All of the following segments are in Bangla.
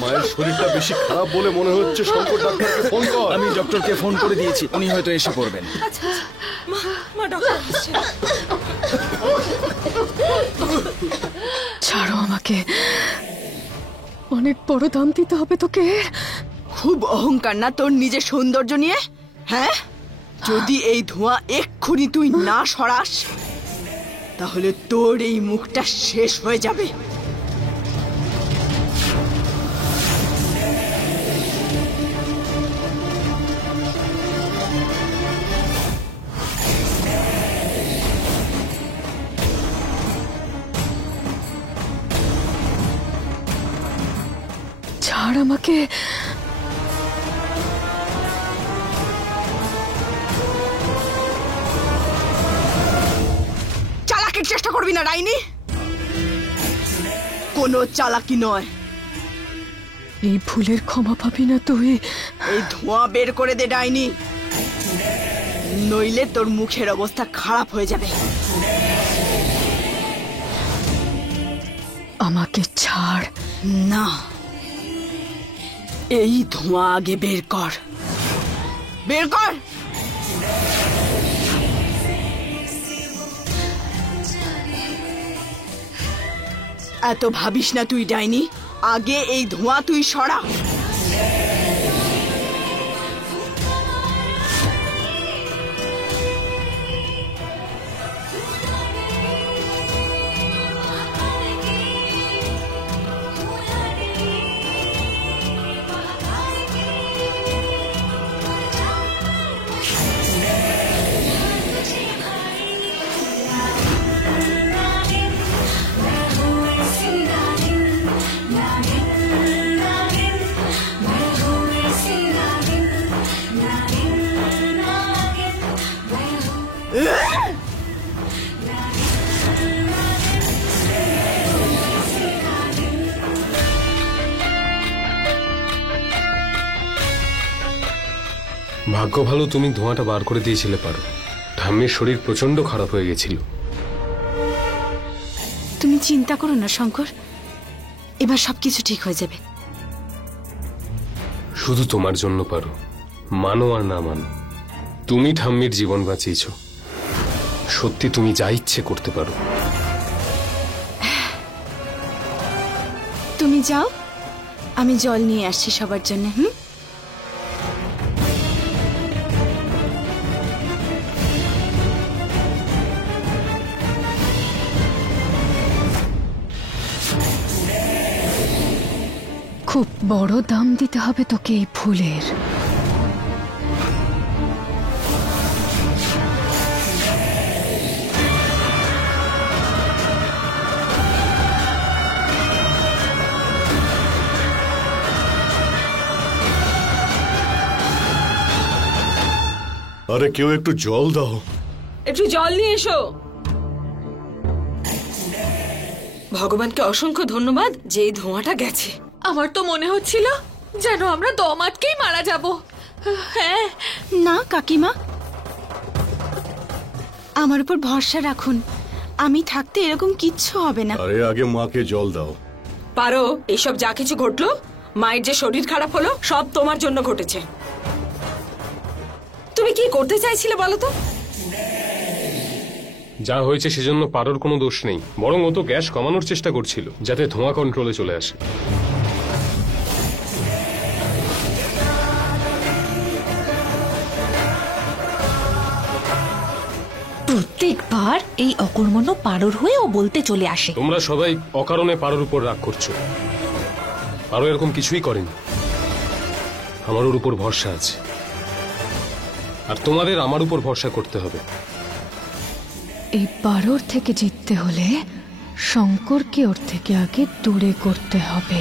মায়ের শরীরটা বেশি খারাপ বলে মনে হচ্ছে। শঙ্কর ডাক্তারকে ফোন কর। আমি ডক্টরকে ফোন করে দিয়েছি, উনি হয়তো এসে পড়বেন। ছাড়ো আমাকে, অনেক বড় দাম দিতে হবে তোকে। খুব অহংকার না তোর নিজের সৌন্দর্য নিয়ে? হ্যাঁ, যদি এই ধোঁয়া এক্ষুনি তুই না সরাস তাহলে তোর এই মুখটা শেষ হয়ে যাবে। ছাড় আমাকে। চালাকির চেষ্টা করবি না ডাইনি, কোনো চালাকি নয়। এই ভুলের ক্ষমা পাবি না তুই। এই ধোঁয়া বের করে দে ডাইনি, নইলে তোর মুখের অবস্থা খারাপ হয়ে যাবে। আমাকে ছাড়। না, এই ধোঁয়া আগে বের কর, বের কর। এত ভাবিস না তুই ডাইনি, আগে এই ধোঁয়া তুই সরা। ভাগ্য ভালো তুমি ধোঁয়াটা বার করে দিয়েছিলে পারো। ঠাম্মির শরীর প্রচন্ড খারাপ হয়ে গেছিল। তুমি চিন্তা করো না শঙ্কর, এবার সবকিছু ঠিক হয়ে যাবে। শুধু তোমার জন্য পারো, মানো আর না মানো, তুমি ঠাম্মির জীবন বাঁচিয়েছ। সত্যি তুমি যা ইচ্ছে করতে পারো। তুমি যাও, আমি জল নিয়ে আসছি সবার জন্য। খুব বড় দাম দিতে হবে তোকে এই ভুলের। আরে কেউ একটু জল দাও। একটু জল নিয়ে এসো। ভগবানকে অসংখ্য ধন্যবাদ যে এই ধোঁয়াটা গেছে। আমার তো মনে হচ্ছিল যেন আমরা দম আটকেই মারা যাব। হ্যাঁ না কাকিমা, আমার উপর ভরসা রাখুন, আমি থাকতে এরকম কিচ্ছু হবে না। আরে আগে মাকে জল দাও। পারো, এইসব যা কিছু ঘটলো, মায়ের যে শরীর খারাপ হলো, সব তোমার জন্য ঘটেছে। তুমি কি করতে চাইছিলে বলো তো? যা হয়েছে সেজন্য পারোর কোনো দোষ নেই, বরং ও তো গ্যাস কমানোর চেষ্টা করছিল যাতে ধোঁয়া কন্ট্রোলে চলে আসে। প্রত্যেকবার এই অকর্মণ্য পারোর হয়ে ও বলতে চলে আসে। তোমরা সবাই অকারণে পারোর উপর রাগ করছো। পারো এরকম কিছুই করেনি, আমার ওর উপর ভরসা আছে। আর তোমাদের আমার উপর ভরসা করতে হবে। এই পারোর থেকে জিততে হলে শঙ্করকে ওর থেকে আগে দূরে করতে হবে।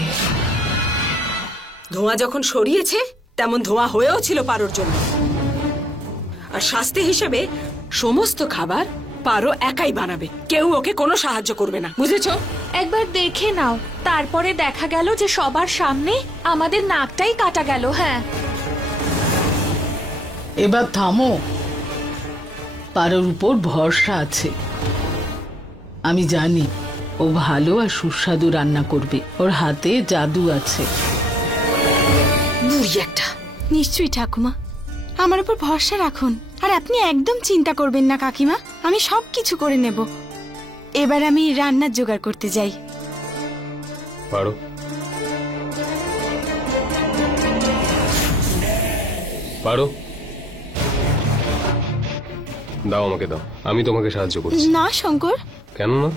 ধোঁয়া যখন সরিয়েছে তেমন ধোঁয়া হয়েও ছিল পারোর জন্য। আর শাস্তি হিসেবে সমস্ত খাবার পারো একাই বানাবে, কেউ ওকে কোনো সাহায্য করবে না, বুঝেছো? একবার দেখে নাও, তারপরে দেখা গেল যে সবার সামনে আমাদের নাকটাই কাটা গেল। হ্যাঁ, এবার থামো, পারোর উপর ভরসা আছে। আমি জানি ও ভালো আর সুস্বাদু রান্না করবে, ওর হাতে জাদু আছে। বুড়ি একটা। নিশ্চয়ই ঠাকুমা, আমার উপর ভরসা রাখুন। আর আপনি একদম চিন্তা করবেন না কাকিমা, আমি সব কিছু করে নেব। এবার আমি রান্নার জোগাড় করতে যাই। পারো। পারো, দাও আমাকে দাও, আমি তোমাকে সাহায্য করছি। না শঙ্কর, কেন না?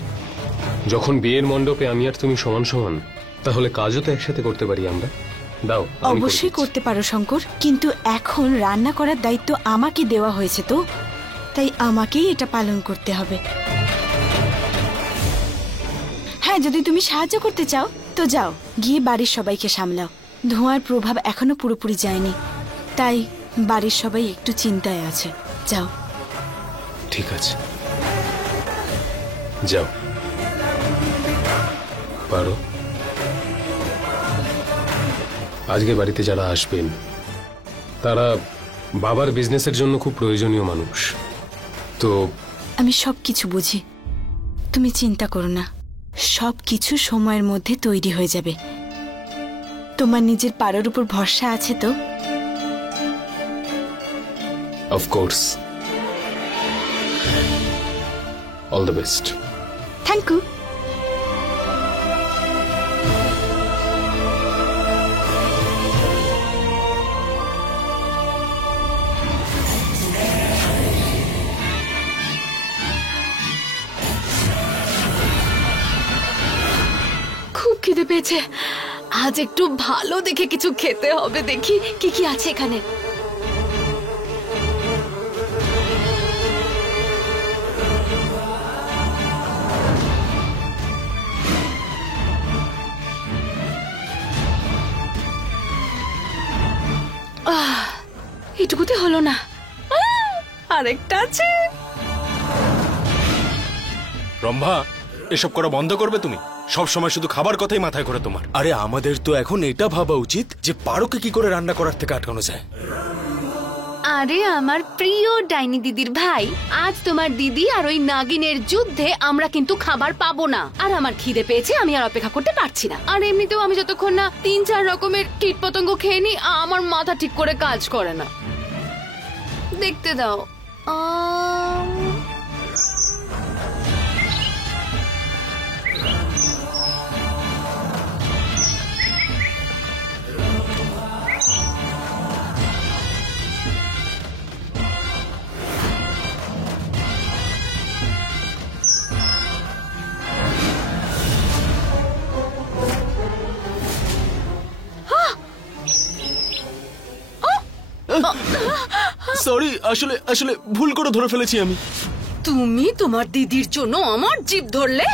যখন বিয়ের মণ্ডপে আমি আর তুমি সমান সমান, তাহলে কাজও তো একসাথে করতে পারি আমরা। দাও, আমি করে অবশ্যই দিচ্ছি। করতে পারো শঙ্কর, কিন্তু এখন রান্না করার দায়িত্ব আমাকে দেওয়া হয়েছে, তো তাই আমাকেই এটা পালন করতে হবে। হ্যাঁ, যদি তুমি সাহায্য করতে চাও তো যাও, গিয়ে বাড়ির সবাইকে সামলাও। ধোঁয়ার প্রভাব এখনো পুরোপুরি যায়নি, তাই বাড়ির সবাই একটু চিন্তায় আছে। যাও। ঠিক আছে, যাও। পারো, আজকে বাড়িতে যারা আসবেন তারা বাবার বিজনেসের জন্য খুব প্রয়োজনীয় মানুষ, তো আমি সব কিছু বুঝি, তুমি চিন্তা করো না, সব কিছু সময়ের মধ্যে তৈরি হয়ে যাবে। তোমার নিজের পারোর উপর ভরসা আছে তো? Of course. All the best. Thank you. খুব খিদে পেয়েছে, আজ একটু ভালো দেখে কিছু খেতে হবে। দেখি কি কি আছে এখানে। এটুকুতে হলো না, আরেকটা আছে। রম্ভা, এসব করা বন্ধ করবে তুমি? সব সময় শুধু খাবার কথাই মাথায় ঘোরে তোমার। আরে আমাদের তো এখন এটা ভাবা উচিত যে পারোকে কি করে রান্না করার থেকে আটকানো যায়। আরে আমার প্রিয় ডাইনি দিদির ভাই, আজ তোমার দিদি আর ওই নাগিনের যুদ্ধে আমরা কিন্তু খাবার পাবো না। আর আমার খিদে পেয়েছে, আমি আর অপেক্ষা করতে পারছি না। আর এমনিতেও আমি যতক্ষণ না 3-4 রকমের কীট পতঙ্গ খেয়ে নি, আমার মাথা ঠিক করে কাজ করে না। দেখতে দাও। সরি, আসলে আসলে ভুল করে ধরে ফেলেছি আমি। তুমি তোমার দিদির জন্য আমার জিভ ধরলে?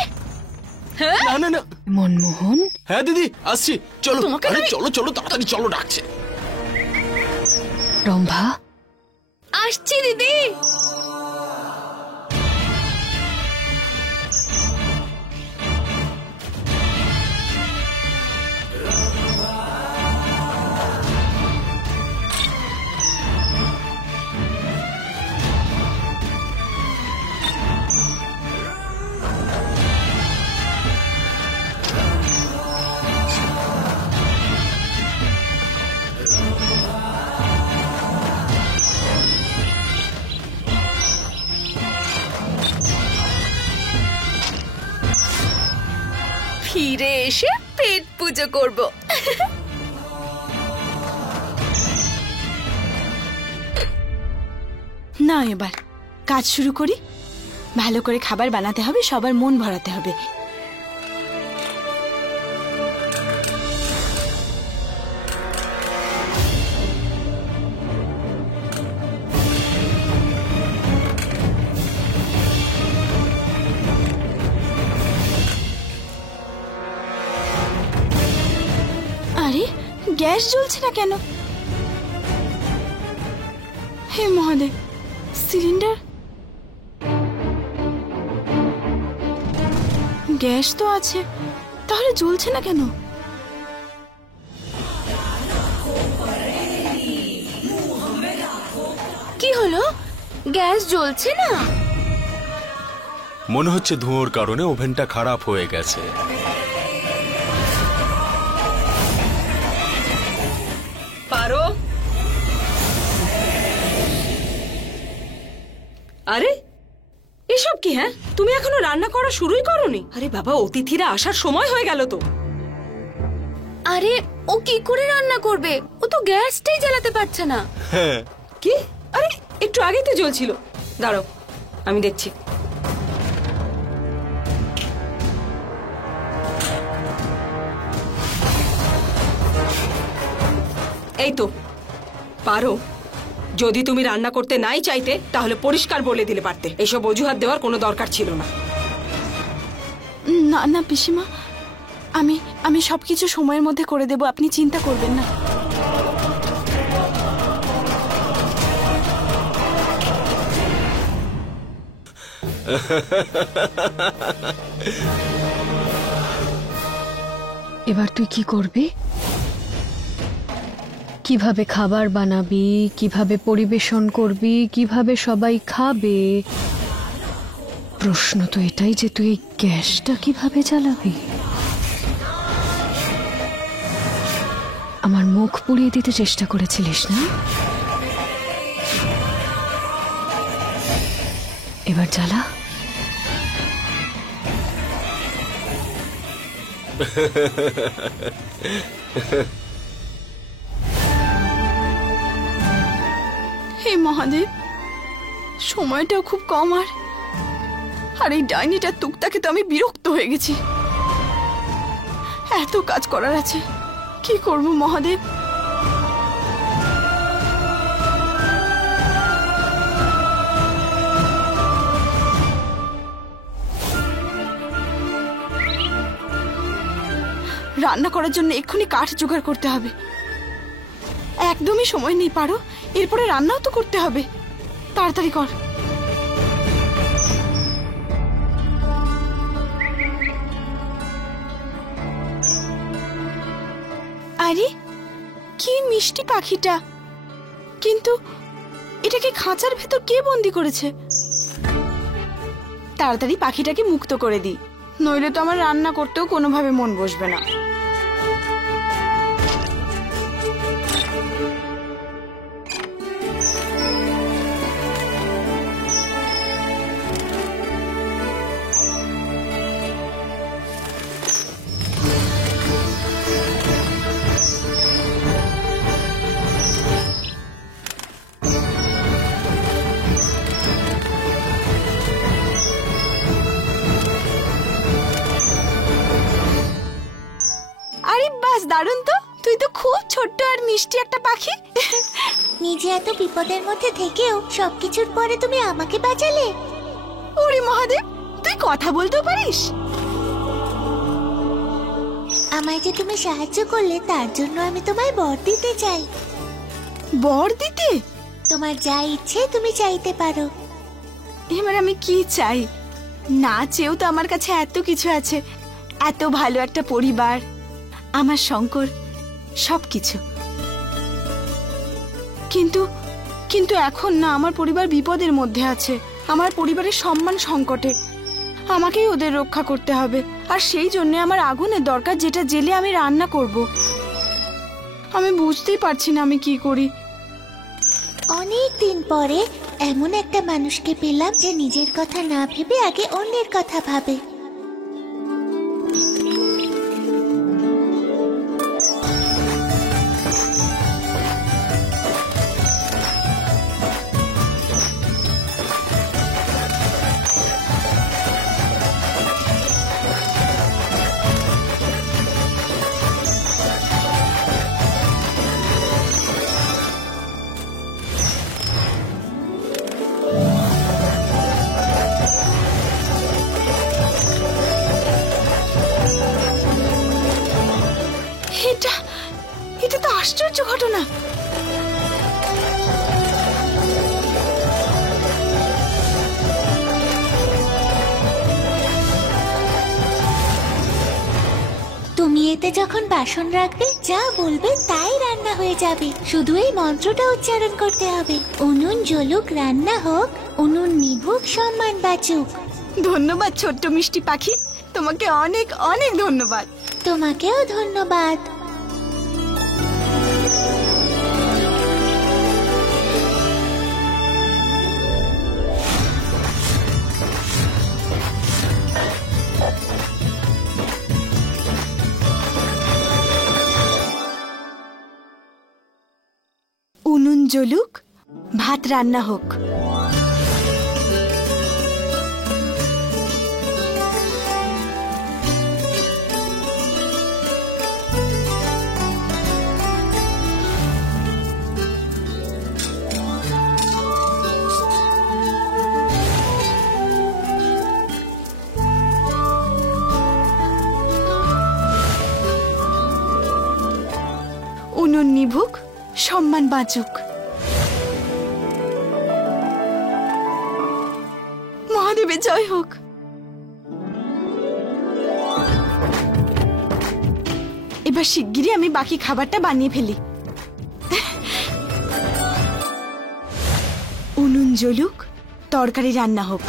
না না না। মনমোহন, হ্যাঁ দিদি, আসছি। চলো, তোমাকে আরে আমি- চলো চলো, তাড়াতাড়ি চলো, ডাকছে। রম্ভা, আসছি দিদি। ফিরে এসে পেট পুজো করব। না, এবার কাজ শুরু করি। ভালো করে খাবার বানাতে হবে, সবার মন ভরাতে হবে। আরে গ্যাস জ্বলছে না কেন? হে মহাদেব, সিলিন্ডার, গ্যাস তো আছে, তাহলে জ্বলছে না কেন? কি হলো? গ্যাস জ্বলছে না। মনে হচ্ছে ধোঁয়ার কারণে ওভেনটা খারাপ হয়ে গেছে। পারো। আরে এসব কি? হ্যাঁ, তুমি এখনো রান্না করা শুরুই করোনি? আরে বাবা, অতিথিরা আসার সময় হয়ে গেল তো। আরে ও কি করে রান্না করবে? ও তো গ্যাসটাই জ্বালাতে পারছে না। হ্যাঁ। কি? আরে একটু আগেই তো জ্বলছিল। দাঁড়াও, আমি দেখছি। এই তো। পারো, যদি তুমি রান্না করতে নাই চাইতে তাহলে পরিষ্কার বলে দিলে পারতে। এসব অজুহাত দেওয়ার কোনো দরকার ছিল না। না না পিসিমা, আমি সবকিছু সময়ের মধ্যে করে দেব, আপনি চিন্তা করবেন না। এবার তুই কি করবি? কিভাবে খাবার বানাবি, কিভাবে পরিবেশন করবি, কিভাবে সবাই খাবে? প্রশ্ন তো এটাই যে তুই এই গ্যাসটা কিভাবে জ্বালাবি? আমার মুখ পুড়িয়ে দিতে চেষ্টা করেছিলিস না? এবার জ্বালা। হে মহাদেব, সময়টাও খুব কম, আর এই ডাইনিটার তুকতাকে তো আমি বিরক্ত হয়ে গেছি। এত কাজ করার আছে, কি করব মহাদেব? রান্না করার জন্য এক্ষুনি কাঠ জোগাড় করতে হবে। একদমই সময় নেই পারো, এরপরে রান্নাও তো করতে হবে। তাড়াতাড়ি কর। আরে কি মিষ্টি পাখিটা, কিন্তু এটাকে খাঁচার ভেতর কে বন্দি করেছে? তাড়াতাড়ি পাখিটাকে মুক্ত করে দিই, নইলে তো আমার রান্না করতেও কোনোভাবে মন বসবে না। দারুণ তো, তুই তো খুব ছোট্ট আর মিষ্টি একটা পাখি। নিজে এত বিপদের মধ্যে থেকেও সবকিছুর পরে তুমি আমাকে বাঁচালে। ওরে মহাদেব, তুই কথা বলতেও পারিস? আমায় যে তুমি সাহায্য করলে তার জন্য আমি তোমায় বর দিতে চাই। বর দিতে? তোমার যা ইচ্ছে তুমি চাইতে পারো। এবার আমি কি চাই? না চেয়েও তো আমার কাছে এত কিছু আছে, এত ভালো একটা পরিবার, আমার শঙ্কর, সবকিছু। কিন্তু কিন্তু এখন না, আমার পরিবার বিপদের মধ্যে আছে, আমার পরিবারের সম্মান সংকটে। আমাকেই ওদের রক্ষা করতে হবে, আর সেই জন্য আমার আগুনের দরকার, যেটা জেলে আমি রান্না করব। আমি বুঝতেই পারছি না আমি কি করি। অনেক দিন পরে এমন একটা মানুষকে পেলাম যে নিজের কথা না ভেবে আগে অন্যের কথা ভাবে। এটা তো আশ্চর্য ঘটনা। তুমি এতে যখন বাসন রাখবে, যা বলবে তাই রান্না হয়ে যাবে। শুধু এই মন্ত্রটা উচ্চারণ করতে হবে, উনুন জ্বলুক রান্না হোক, উনুন নিভুক সম্মান বাঁচুক। ধন্যবাদ ছোট্ট মিষ্টি পাখি, তোমাকে অনেক অনেক ধন্যবাদ। তোমাকেও ধন্যবাদ। উনুন জ্বলুক, ভাত রান্না হোক। উনুন নিভুক, সম্মান বাঁচুক। মহাদেবের জয় হোক। এবার শিগগিরই আমি বাকি খাবারটা বানিয়ে ফেলি। উনুন জ্বলুক, তরকারি রান্না হোক।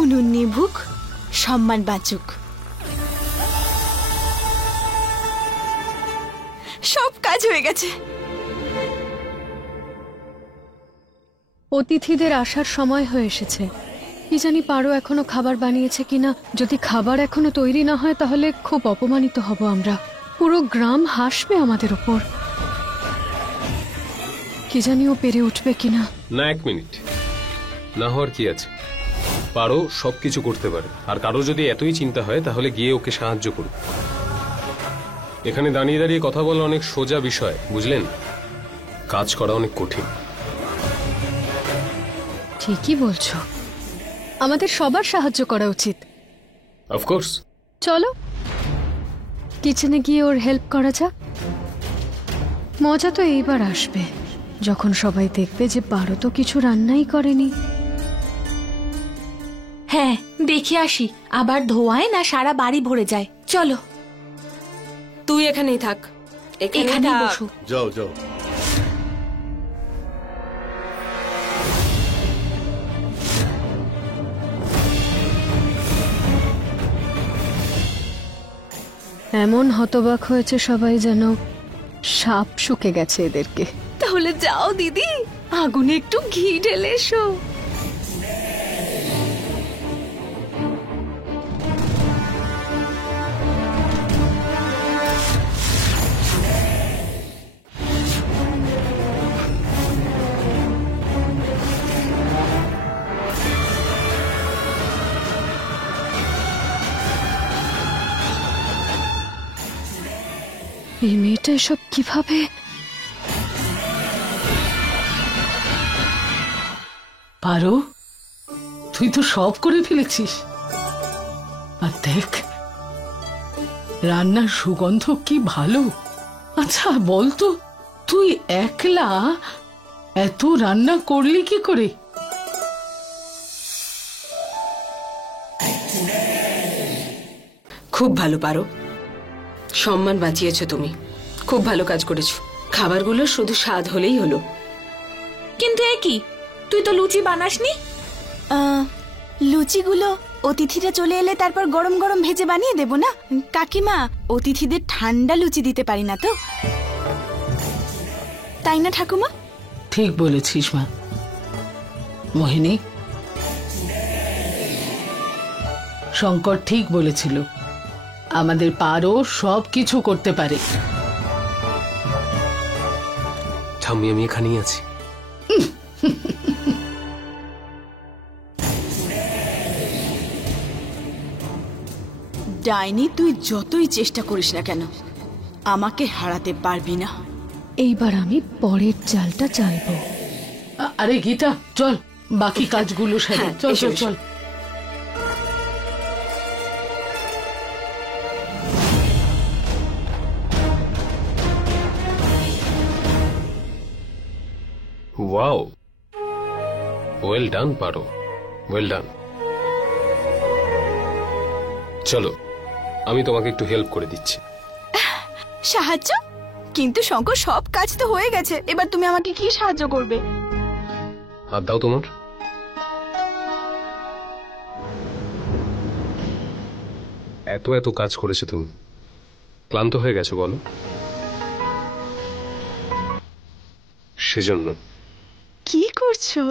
উনুন নিভুক, সম্মান বাঁচুক। সব কাজ হয়ে গেছে। অতিথিদের আসার সময় হয়ে এসেছে। কি জানি পারো এখনো খাবার বানিয়েছে কিনা। যদি খাবার এখনো তৈরি না হয় তাহলে খুব অপমানিত হব আমরা। পুরো গ্রাম হাসবে আমাদের উপর। কি জানি ও পেরে উঠবে কিনা। না, 1 মিনিট। না হওয়ার কি আছে? পারো সবকিছু করতে পারে। আর কারো যদি এতই চিন্তা হয় তাহলে গিয়ে ওকে সাহায্য করুন। এখানে দাঁড়িয়ে দাঁড়িয়ে কথা বলা অনেক সোজা বিষয়, বুঝলেন? কাজ করা অনেক কঠিন। ঠিকই বলছো, আমাদের সবার সাহায্য করা উচিত। অফকোর্স। চলো কিচেনে গিয়ে ওর হেল্প করা যাক। মজা তো এইবার আসবে যখন সবাই দেখবে যে পারো তো কিছু রান্নাই করেনি। হ্যাঁ, দেখে আসি আবার ধোয়ায় না সারা বাড়ি ভরে যায়। চলো। তুই এখানেই থাক, এখানেই বসো। যাও যাও। এমন হতবাক হয়েছে সবাই যেন সাপ শুকে গেছে এদেরকে। তাহলে যাও দিদি, আগুনে একটু ঘি ঢেলে এসো। এই মেয়েটা এসব কিভাবে? পারো, তুই তো সব করে ফেলেছিস। আর দেখ, রান্নার সুগন্ধ কি ভালো। আচ্ছা বলতো, তুই একলা এত রান্না করলি কি করে? খুব ভালো পারো, সম্মান বাঁচিয়েছো তুমি। খুব ভালো কাজ করেছো। খাবারগুলো শুধু স্বাদ হলেই হলো। কিন্তু এ কি, তুই তো লুচি বানাসনি? লুচিগুলো অতিথিরা চলে এলে তারপর গরম গরম ভেজে বানিয়ে দেব না কাকিমা। অতিথিদের ঠান্ডা লুচি দিতে পারি না তো, তাই না ঠাকুমা? ঠিক বলেছিস মা। মোহিনী, শঙ্কর ঠিক বলেছিল, আমাদের পারো সব কিছু করতে পারে। ঠাম্মি, আমি এখানেই আছি। ডাইনি, তুই যতই চেষ্টা করিস না কেন আমাকে হারাতে পারবি না। এইবার আমি পরের চালটা চালবো। আরে গীতা, চল বাকি কাজগুলো সেরে। চল চল চল। ওয়াও, ওয়েল ডান পারো, ওয়েল ডান। চলো, আমি তোমাকে একটু হেল্প করে দিচ্ছি। সাহায্য? কিন্তু শঙ্কর, সব কাজ তো হয়ে গেছে, এবার তুমি আমাকে কি সাহায্য করবে? হাত দাও তোমার। এত এত কাজ করেছো তুমি, ক্লান্ত হয়ে গেছো বলো? সেজন্য। কি করছো?